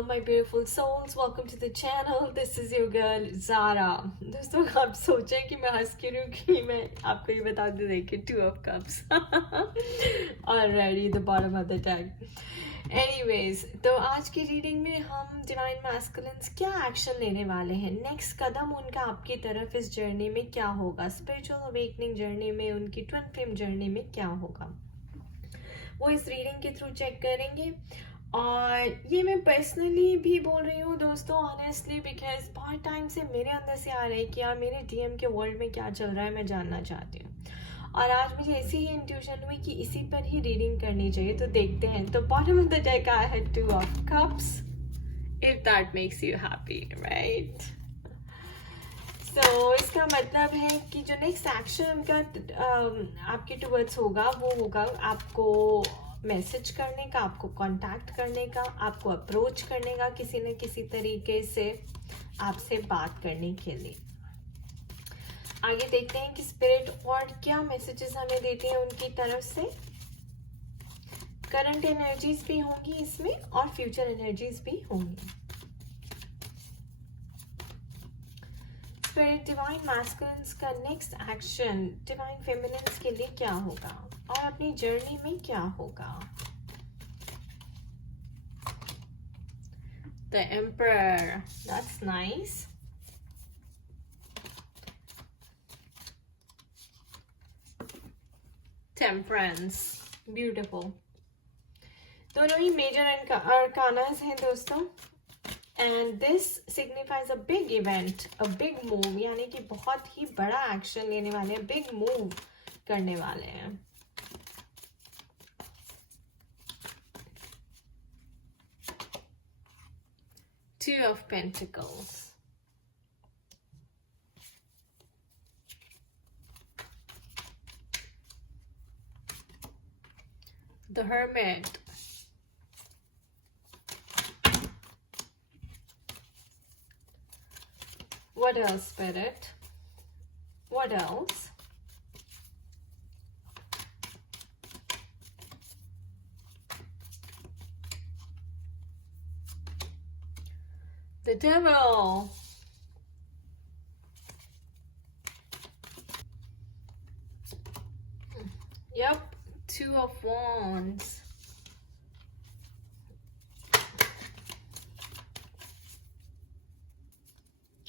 Hello my beautiful souls, welcome to the channel. This is your girl Zara. दोस्तों आप सोचें कि मैं हंस क्यों रही हूँ कि मैं आपको ये बता दूँ, देखिए 2 of cups already the bottom of the deck. Anyways, तो आज की रीडिंग में हम डिवाइन मैस्कुलिन्स क्या एक्शन लेने वाले हैं, नेक्स्ट कदम उनका आपकी तरफ इस जर्नी में क्या होगा, स्पिरिचुअल अवेकनिंग जर्नी में, उनकी ट्विन फ्लेम जर्नी में क्या होगा, वो इस रीडिंग के थ्रू चेक करेंगे. और ये मैं पर्सनली भी बोल रही हूँ दोस्तों, ऑनेस्टली, बिकॉज बहुत टाइम से मेरे अंदर से आ रहा है कि यार मेरे डीएम के वर्ल्ड में क्या चल रहा है, मैं जानना चाहती हूँ. और आज मुझे ऐसी ही इंट्यूशन हुई कि इसी पर ही रीडिंग करनी चाहिए, तो देखते हैं. तो bottom of the deck I had 2 of cups, if that makes you happy, right. तो इसका मतलब है कि जो नेक्स्ट एक्शन उनका आपके टुवर्ड्स होगा वो होगा आपको मैसेज करने का, आपको कांटेक्ट करने का, आपको अप्रोच करने का, किसी न किसी तरीके से आपसे बात करने के लिए. आगे देखते हैं कि स्पिरिट और क्या मैसेजेस हमें देते हैं उनकी तरफ से. करंट एनर्जीज भी होंगी इसमें और फ्यूचर एनर्जीज भी होंगी. स्पिरिट डिवाइन मैस्कुलिन्स का नेक्स्ट एक्शन डिवाइन फेमिनिन्स के लिए क्या होगा और अपनी जर्नी में क्या होगा. The Emperor, that's nice. Temperance, beautiful. दोनों ही मेजर अरकानास हैं दोस्तों. And this signifies a big event, a big move, यानी कि बहुत ही बड़ा एक्शन लेने वाले हैं, बिग मूव करने वाले हैं. Two of Pentacles. The Hermit. What else, Spirit? What else? The Devil. Yep, 2 of Wands.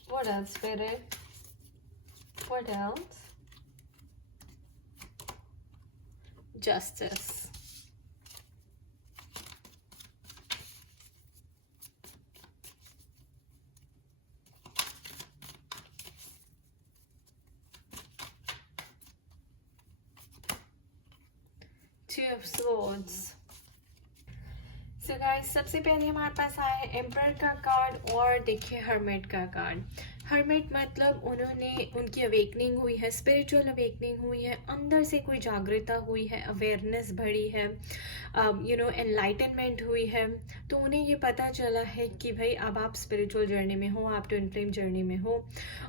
What else, Spirit? What else? Justice. Two of Swords. So guys, सबसे पहले हमारे पास आया है एम्परर का कार्ड और देखिए हर्मिट का कार्ड. हर्मिट मतलब उनकी अवेकनिंग हुई है, स्पिरिचुअल अवेकनिंग हुई है, अंदर से कोई जागृता हुई है, अवेयरनेस बढ़ी है, एनलाइटनमेंट हुई है. तो उन्हें ये पता चला है कि भाई अब आप स्पिरिचुअल जर्नी में हो, आप ट्विन फ्लेम जर्नी में हो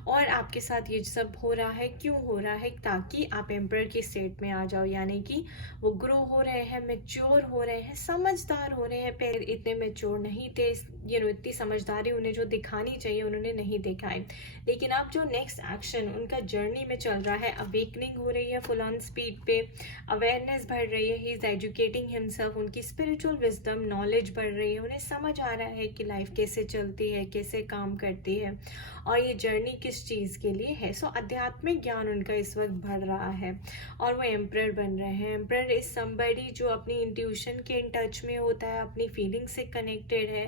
और आपके साथ ये सब हो रहा है. क्यों हो रहा है? ताकि आप एम्परर की स्टेट में आ जाओ, यानी कि वो ग्रो हो रहे हैं, मैच्योर हो रहे हैं, समझदार हो रहे हैं. पहले इतने मैच्योर नहीं थे, इतनी समझदारी उन्हें जो दिखानी चाहिए उन्होंने नहीं दिखाई. लेकिन अब जो नेक्स्ट एक्शन उनका जर्नी में चल रहा है, अवेकनिंग हो रही है फुल ऑन स्पीड पे, अवेयरनेस बढ़ रही है, ही इज एजुकेटिंग हिमसेल्फ, उनकी स्पिरिचुअल विजडम नॉलेज बढ़ रही है, उन्हें समझ आ रहा है कि लाइफ कैसे चलती है, कैसे काम करती है और ये जर्नी किस चीज़ के लिए है. सो आध्यात्मिक ज्ञान उनका इस वक्त बढ़ रहा है और वो एम्परर बन रहे हैं. एम्परर इज समबडी जो अपनी इंट्यूशन के इन टच में होता है, अपनी फीलिंग से कनेक्टेड है,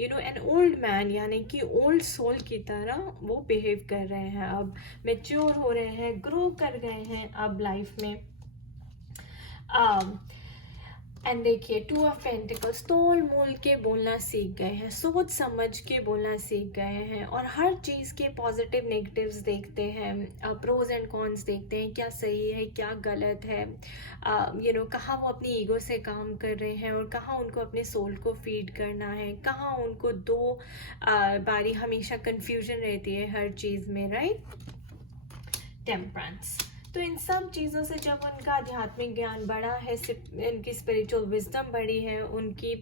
एन ओल्ड मैन, यानी कि ओल्ड सोल की तरह वो बिहेव कर रहे हैं. अब मैच्योर हो रहे हैं, ग्रो कर गए हैं अब लाइफ में. एंड देखिए 2 of Pentacles, तोल मोल के बोलना सीख गए हैं, सोच समझ के बोलना सीख गए हैं और हर चीज़ के पॉजिटिव नेगेटिव्स देखते हैं, प्रोज एंड कॉन्स देखते हैं, क्या सही है क्या गलत है, कहाँ वो अपनी ईगो से काम कर रहे हैं और कहाँ उनको अपने सोल को फीड करना है, कहाँ उनको 2 बारी हमेशा कन्फ्यूजन रहती है हर चीज़ में, राइट. टेम्परेंस. तो इन सब चीज़ों से जब उनका आध्यात्मिक ज्ञान बढ़ा है, उनकी स्पिरिचुअल विजडम बढ़ी है, उनकी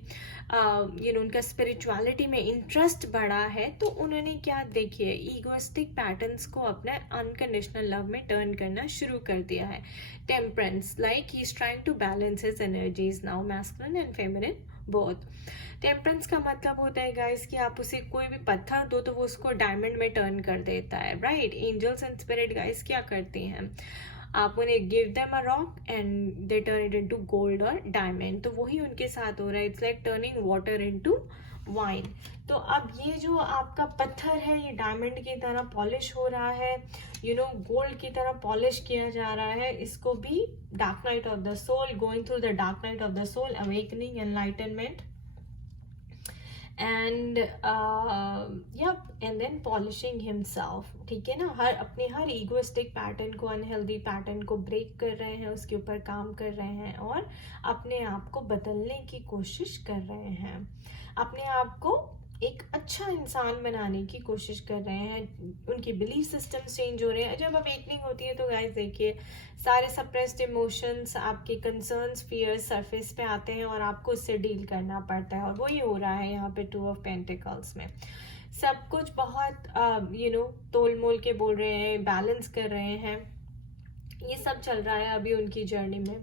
उनका स्पिरिचुअलिटी में इंटरेस्ट बढ़ा है, तो उन्होंने क्या, देखिए, ईगोइस्टिक पैटर्न्स को अपना अनकंडीशनल लव में टर्न करना शुरू कर दिया है. Temperance, like he is trying to balance his energies now, masculine and feminine both. Temperance का मतलब होता है गाइस कि आप उसे कोई भी पत्थर दो तो वो उसको डायमंड में टर्न कर देता है, right. Angels and spirit guys क्या करती हैं, आप उन्हें give them a rock and they turn it into gold और डायमंड. तो वही उनके साथ हो रहा है. It's like turning water into wine. तो अब ये जो आपका पत्थर है ये डायमंड की तरह पॉलिश हो रहा है, गोल्ड की तरह पॉलिश किया जा रहा है. इसको भी dark night of the soul, going through the dark night of the soul, awakening, enlightenment, and then polishing himself. ठीक है ना, हर ईगोइस्टिक पैटर्न को, अनहेल्दी पैटर्न को ब्रेक कर रहे हैं, उसके ऊपर काम कर रहे हैं और अपने आप को बदलने की कोशिश कर रहे हैं, अपने आप को एक अच्छा इंसान बनाने की कोशिश कर रहे हैं. उनके बिलीफ सिस्टम चेंज हो रहे हैं. जब अवेकनिंग होती है तो गाइस देखिए, सारे सप्रेस्ड इमोशंस, आपके कंसर्न्स, फियर्स सरफेस पे आते हैं और आपको उससे डील करना पड़ता है. और वही हो रहा है यहाँ पे 2 ऑफ पेंटिकल्स में. सब कुछ बहुत तोल मोल के बोल रहे हैं, बैलेंस कर रहे हैं. ये सब चल रहा है अभी उनकी जर्नी में.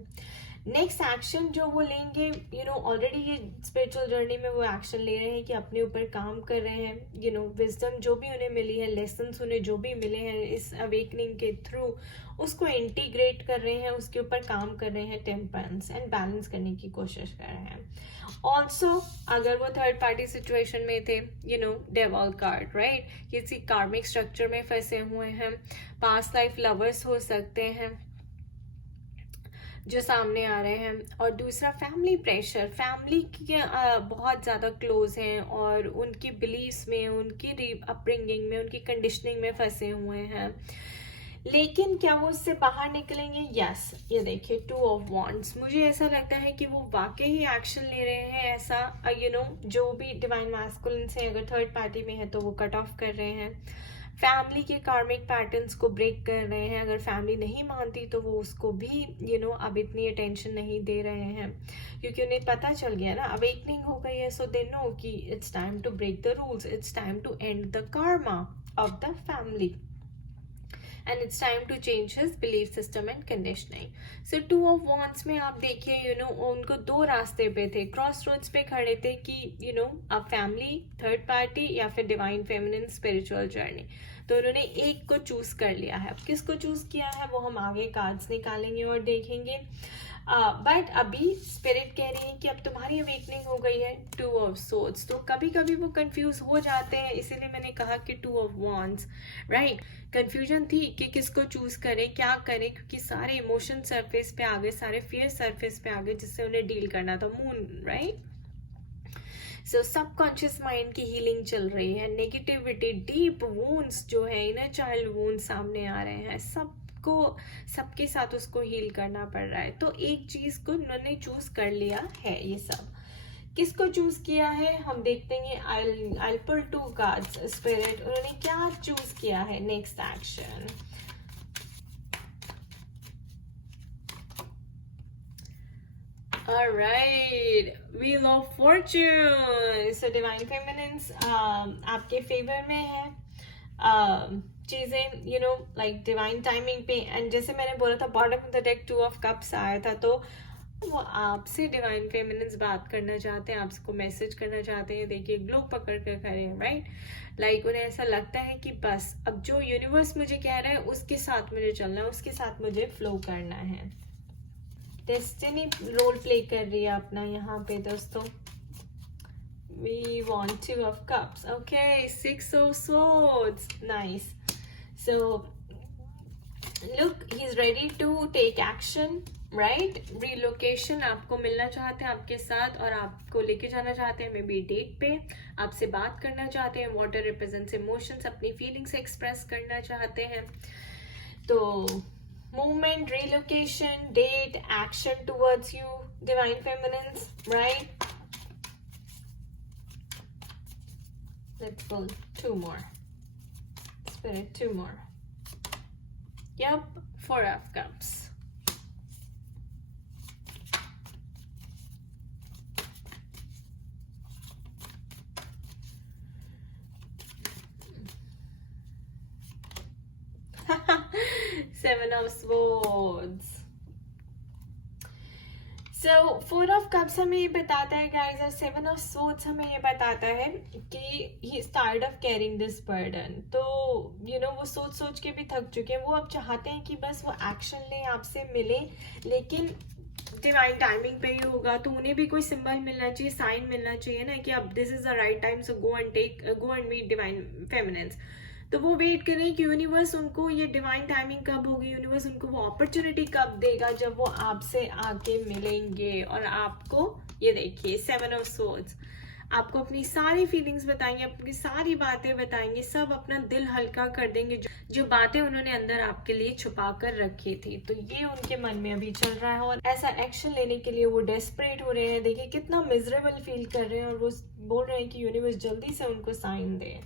नेक्स्ट एक्शन जो वो लेंगे, ऑलरेडी ये स्पिरिचुअल जर्नी में वो एक्शन ले रहे हैं कि अपने ऊपर काम कर रहे हैं. विजडम जो भी उन्हें मिली है, लेसन्स उन्हें जो भी मिले हैं इस अवेकनिंग के थ्रू, उसको इंटीग्रेट कर रहे हैं, उसके ऊपर काम कर रहे हैं, टेम्परेंस एंड बैलेंस करने की कोशिश कर रहे हैं. ऑल्सो अगर वो थर्ड पार्टी सिचुएशन में थे, डेवल कार्ड, राइट, किसी कार्मिक स्ट्रक्चर में फंसे हुए हैं, पास्ट लाइफ लवर्स हो सकते हैं जो सामने आ रहे हैं. और दूसरा फैमिली प्रेशर, फैमिली के बहुत ज़्यादा क्लोज हैं और उनके बिलीव्स में, उनकी अपब्रिंगिंग में, उनकी कंडीशनिंग में फंसे हुए हैं. लेकिन क्या वो उससे बाहर निकलेंगे? यस. ये देखिए 2 ऑफ वॉन्ड्स, मुझे ऐसा लगता है कि वो वाकई ही एक्शन ले रहे हैं. ऐसा जो भी डिवाइन मैस्कुलिन से अगर थर्ड पार्टी में है तो वो कट ऑफ कर रहे हैं. फैमिली के कार्मिक पैटर्न्स को ब्रेक कर रहे हैं. अगर फैमिली नहीं मानती तो वो उसको भी अब इतनी अटेंशन नहीं दे रहे हैं, क्योंकि उन्हें पता चल गया ना, अवेकनिंग हो गई है. सो दे नो कि it's time to break the rules, it's time to end the karma of the family, and it's time to change his belief system and conditioning. So 2 of wands में आप देखिए उनको 2 रास्ते पे थे, cross roads पे खड़े थे कि अब फैमिली, थर्ड पार्टी या फिर डिवाइन फेमिनिन स्पिरिचुअल जर्नी. तो उन्होंने एक को चूज कर लिया है. अब किसको चूज किया है वो हम आगे कार्ड्स निकालेंगे और देखेंगे. बट अभी स्पिरिट कह रही है कि अब तुम्हारी अवेकनिंग हो गई है. 2 ऑफ सोर्ड्स, तो कभी कभी वो कंफ्यूज हो जाते हैं, इसीलिए मैंने कहा कि 2 ऑफ वॉन्ड्स, राइट. कंफ्यूजन थी कि किसको चूज करें, क्या करें, क्योंकि सारे इमोशन सरफेस पे आ गए, सारे फियर सरफेस पे आ गए जिससे उन्हें डील करना था. Moon, right. So subconscious mind की हीलिंग चल रही है. नेगेटिविटी, डीप वूंड्स जो है, इनर चाइल्ड वूंड्स सामने आ रहे हैं. सबके साथ उसको हील करना पड़ रहा है. तो एक चीज को उन्होंने चूज कर लिया है. ये सब किसको चूज किया है हम देखते हैं. I'll pull 2 cards. स्पिरिट उन्होंने क्या चूज किया है. Next action. Alright, Wheel of Fortune. So Divine Feminines आपके फेवर में है. चीजें लाइक डिवाइन टाइमिंग पे. एंड जैसे मैंने बोला था bottom of the deck 2 of cups आया था, तो वो आपसे डिवाइन फेमिनिन्स बात करना चाहते हैं, आपको मैसेज करना चाहते हैं. देखिए ग्लो पकड़ कर खड़े हैं, राइट. लाइक उन्हें ऐसा लगता है कि बस अब जो यूनिवर्स मुझे कह रहा है उसके साथ मुझे चलना है, उसके साथ मुझे फ्लो करना है. डेस्टिनी रोल प्ले कर रही है अपना यहाँ पे दोस्तों. We want 2 of cups. Okay, 6 of swords. Nice. So look, he's ready to take action, right? Relocation आपको मिलना चाहते हैं आपके साथ और आपको लेके जाना चाहते हैं मे बी डेट पे, आपसे बात करना चाहते हैं. वाटर रिप्रेजेंट्स इमोशंस, अपनी फीलिंग्स एक्सप्रेस करना चाहते हैं. तो movement, relocation, date, action towards you, divine feminines, right? Let's pull 2 more. Spirit, 2 more. Yep, 4 of Cups. Seven of Swords. So 4 of Cups हमें ये बताता है guys, और 7 of Swords हमें ये बताता है कि he is tired of carrying this burden. तो वो सोच सोच के भी थक चुके हैं, वो अब चाहते हैं कि बस वो एक्शन ले, आपसे मिले, लेकिन डिवाइन टाइमिंग पे ही होगा। तो उन्हें भी कोई सिंबल मिलना चाहिए, साइन मिलना चाहिए ना, कि अब this is the right time, so go and meet divine feminines. तो वो वेट कर रहे हैं कि यूनिवर्स उनको ये डिवाइन टाइमिंग कब होगी, यूनिवर्स उनको वो अपॉर्चुनिटी कब देगा जब वो आपसे आके मिलेंगे। और आपको ये देखिए 7 ऑफ सोर्ड्स, आपको अपनी सारी फीलिंग्स बताएंगे, अपनी सारी बातें बताएंगे, सब अपना दिल हल्का कर देंगे, जो बातें उन्होंने अंदर आपके लिए छुपा कर रखी थी। तो ये उनके मन में अभी चल रहा है और ऐसा एक्शन लेने के लिए वो डेस्परेट हो रहे हैं। देखिए कितना मिजरेबल फील कर रहे हैं और वो बोल रहे हैं कि यूनिवर्स जल्दी से उनको साइन दे।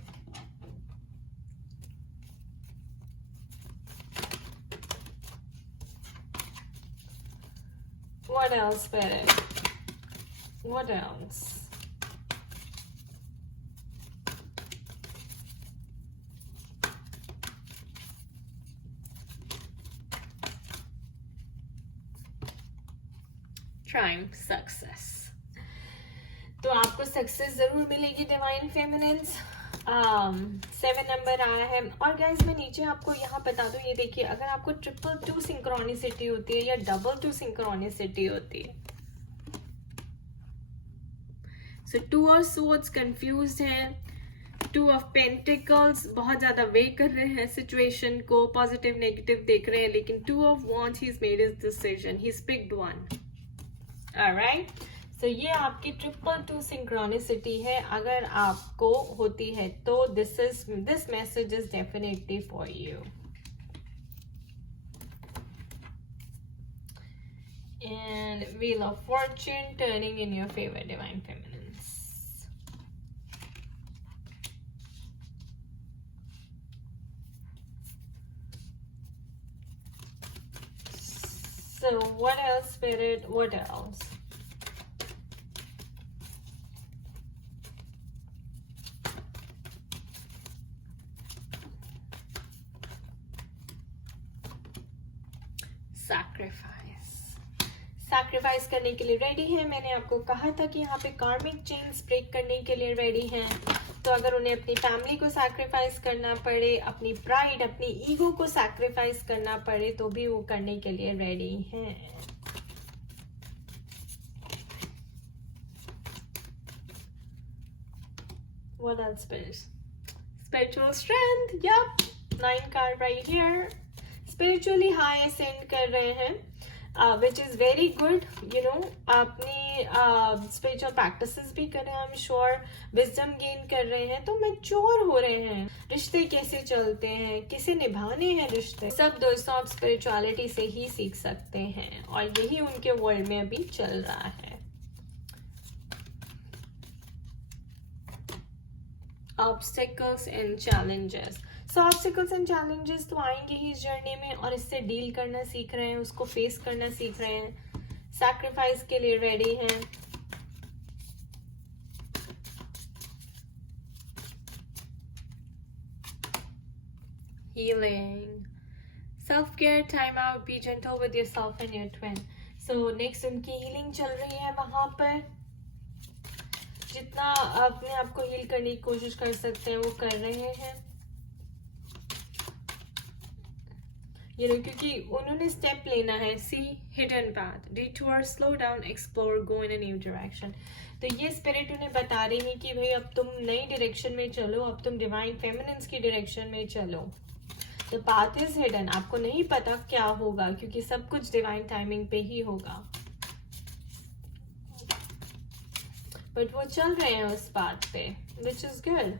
What else, Spirit? What else? Triumph, success. तो आपको सक्सेस जरूर मिलेगी डिवाइन फेमिनिन्स। 7 नंबर आया है। और गाइज मैं नीचे आपको यहाँ बता दूँ, ये देखिए अगर आपको 222 सिंक्रोनिसिटी होती है या 222 सिंक्रोनिसिटी होती है, सो 2 ऑफ सोर्ड्स कंफ्यूज है, 2 ऑफ पेंटिकल्स बहुत ज्यादा वे कर रहे हैं सिचुएशन को, पॉजिटिव नेगेटिव देख रहे हैं, लेकिन 2 of wands he made his decision, he picked one. Alright, so ये आपकी 222 सिंक्रोनिसिटी है। अगर आपको होती है तो this message is definitely for you. And wheel of Fortune turning in your favour, divine feminines. So what else, Spirit? What else? Sacrifice करने के लिए रेडी है। मैंने आपको कहा था कि यहाँ पे कार्मिक चेन्स ब्रेक करने के लिए रेडी हैं। तो अगर उन्हें अपनी फैमिली को सैक्रिफाइस करना पड़े, अपनी प्राइड, अपनी ईगो को सैक्रिफाइस करना पड़े, तो भी वो करने के लिए रेडी हैं। What else, Spirit? Spiritual strength. Yup, 9 card right here. Spiritually high ascend कर रहे हैं, which is very good. अपनी spiritual practices भी कर रहे हैं, I'm sure. Wisdom gain कर रहे हैं, तो mature हो रहे हैं। रिश्ते कैसे चलते हैं, कैसे निभाने हैं रिश्ते, सब दोस्तों आप spirituality से ही सीख सकते हैं, और यही उनके वर्ल्ड में अभी चल रहा है। Obstacles and challenges. So obstacles and challenges तो आएंगे ही इस जर्नी में, और इससे डील करना सीख रहे हैं, उसको फेस करना सीख रहे हैं, सैक्रिफाइस के लिए रेडी हैं। Healing, self-care, time out, be gentle with yourself and your twin. So next उनकी हीलिंग चल रही है वहां पर, जितना अपने आप को हील करने की कोशिश कर सकते हैं वो कर रहे हैं। क्योंकि उन्होंने स्टेप लेना है, see hidden path, detour, slow down, explore, go in a new direction. तो ये स्पिरिट उन्हें बता रही है कि भाई अब तुम नई डायरेक्शन में चलो, अब तुम डिवाइन फेमिनिन्स की डायरेक्शन में चलो। द पाथ इज हिडन, आपको नहीं पता क्या होगा, क्योंकि सब कुछ डिवाइन टाइमिंग पे ही होगा, बट वो चल रहे हैं उस पाथ पे, विच इज गुड।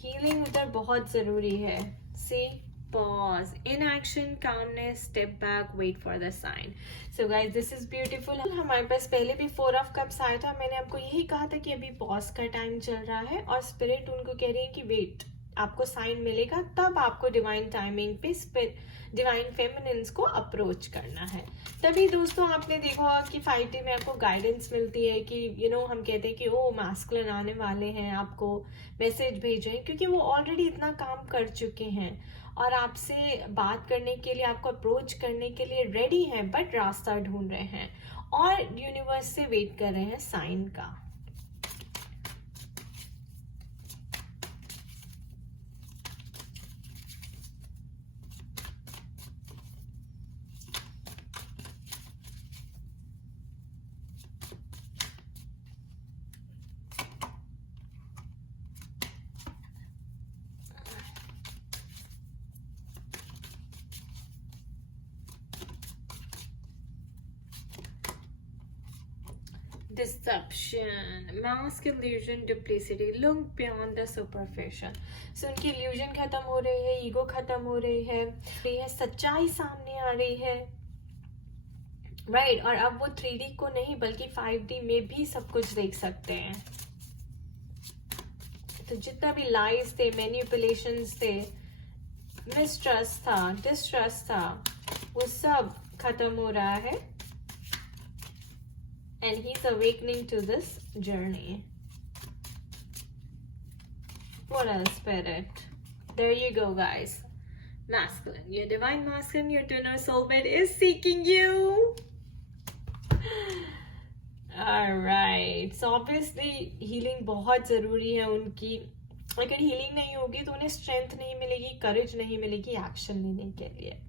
हीलिंग उधर बहुत जरूरी है। See, pause, in action, calmness, step back, wait for the sign. So guys this is beautiful. हमारे पास पहले भी 4 ऑफ कप्स आया था, मैंने आपको यही कहा था कि अभी पॉज का टाइम चल रहा है, और स्पिरिट उनको कह रही है कि वेट, आपको साइन मिलेगा, तब आपको डिवाइन टाइमिंग पे डिवाइन फेमिनिन्स को अप्रोच करना है। तभी दोस्तों आपने देखा होगा कि 5D में आपको गाइडेंस मिलती है कि हम कहते हैं कि ओ मैस्कुलिन आने वाले हैं, आपको मैसेज भेजें, क्योंकि वो ऑलरेडी इतना काम कर चुके हैं और आपसे बात करने के लिए, आपको अप्रोच करने के लिए रेडी हैं, बट रास्ता ढूंढ रहे हैं और यूनिवर्स से वेट कर रहे हैं साइन का। Deception, mask, illusion, duplicity, look beyond the superficial. So उनकी illusion खत्म हो रही है, ईगो खत्म हो रही है, सच्चाई सामने आ रही है, राइट। और अब वो 3D को नहीं बल्कि 5D में भी सब कुछ देख सकते हैं। तो जितना भी लाइज थे, मैनिपुलेशंस थे, मिसट्रस्ट था, डिस्ट्रस्ट था, वो सब खत्म हो रहा है। And he's awakening to this journey. What else, Spirit? There you go, guys. Masculine. Your divine masculine, your twin or soulmate is seeking you. Alright. So obviously, healing बहुत ज़रूरी है उनकी। अगर healing नहीं होगी तो उन्हें strength नहीं मिलेगी, courage नहीं मिलेगी action लेने के लिए।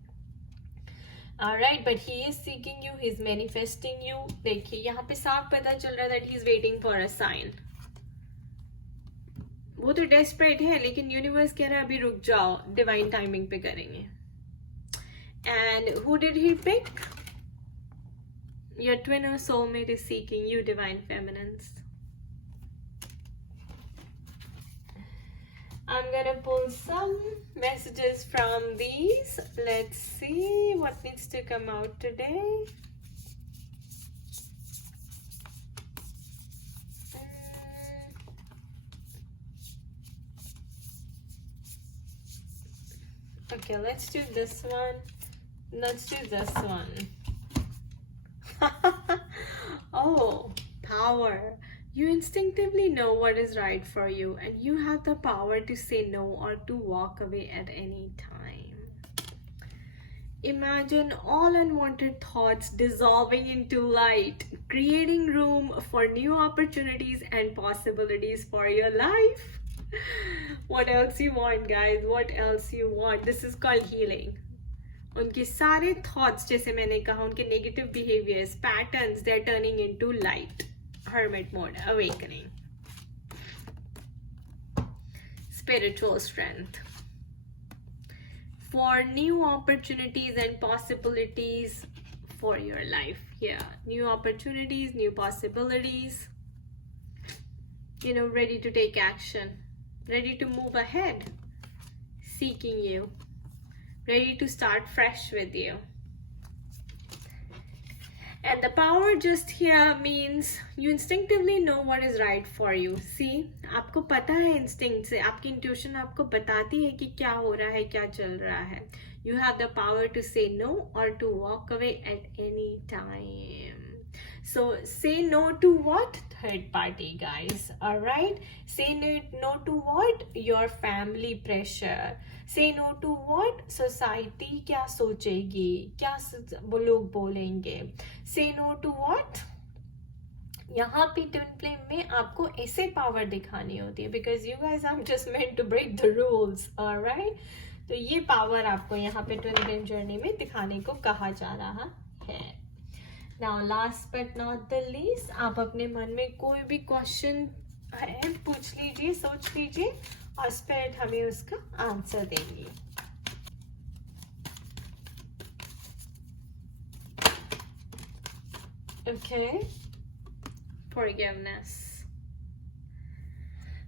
Alright, but he is seeking you, he is manifesting you. देखिए यहाँ पे साफ पता चल रहा है that he is waiting for a sign. वो तो desperate है, लेकिन यूनिवर्स कह रहा है अभी रुक जाओ, डिवाइन टाइमिंग पे करेंगे। And who did he pick? Your twin or soulmate is seeking you, divine feminines. I'm gonna pull some messages from these. Let's see what needs to come out today. Okay, let's do this one. Let's do this one. Oh, power. You instinctively know what is right for you, and you have the power to say no or to walk away at any time. Imagine all unwanted thoughts dissolving into light, creating room for new opportunities and possibilities for your life. What else you want, guys? What else you want? This is called healing. उनके सारे thoughts, जैसे मैंने कहा, उनके negative behaviors, patterns, they are turning into light. Hermit mode, awakening, spiritual strength for new opportunities and possibilities for your life. Yeah, new opportunities, new possibilities, ready to take action, ready to move ahead, seeking you, ready to start fresh with you. And the power just here means you instinctively know what is right for you. See, आपको पता है instinct से, आपकी intuition आपको बताती है कि क्या हो रहा है, क्या चल रहा है. You have the power to say no or to walk away at any time. So say no to what? Third party, guys. Alright? Say no to what? Your family pressure. Say no to what? Society क्या सोचेगी, क्या वो लोग बोलेंगे. Say no to what? यहाँ पे twin flame में आपको ऐसे पावर दिखानी होती है, because you guys are just meant to break the rules, alright? तो ये पावर आपको यहाँ पे ट्विन फ्लेम जर्नी में दिखाने को कहा जा रहा है. Now last but not the least, आप अपने मन में कोई भी क्वेश्चन है पूछ लीजिए, सोच लीजिए और स्पिरिट हमें उसका आंसर देंगी. Okay, forgiveness.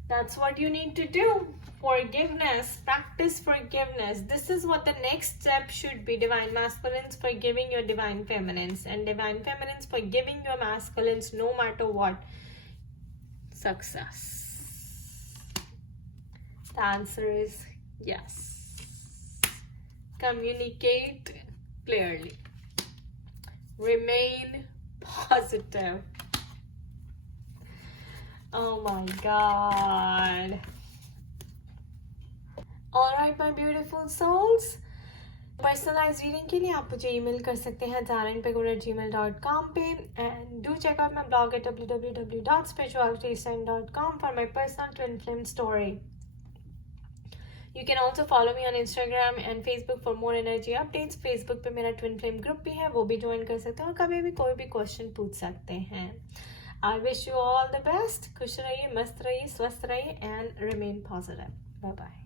That's what you need to do. Forgiveness. Practice forgiveness. This is what the next step should be. Divine masculines forgiving your divine feminines, and divine feminines forgiving your masculines no matter what. Success. The answer is yes. Communicate clearly. Remain positive. Oh my God. Alright my beautiful souls. Personalize reading के लिए आप मुझे email कर सकते हैं zarinpagoda@gmail.com पे and do check out my blog at www.spiritualitystand.com for my personal twin flame story. You can also follow me on Instagram and Facebook for more energy updates. Facebook पे मेरा ट्विन फ्लेम ग्रुप भी है, वो भी join कर सकते हैं और कभी भी कोई भी क्वेश्चन पूछ सकते हैं. I wish you all the best. खुश रहिए, मस्त रहिए, स्वस्थ रहिए and remain positive. Bye bye.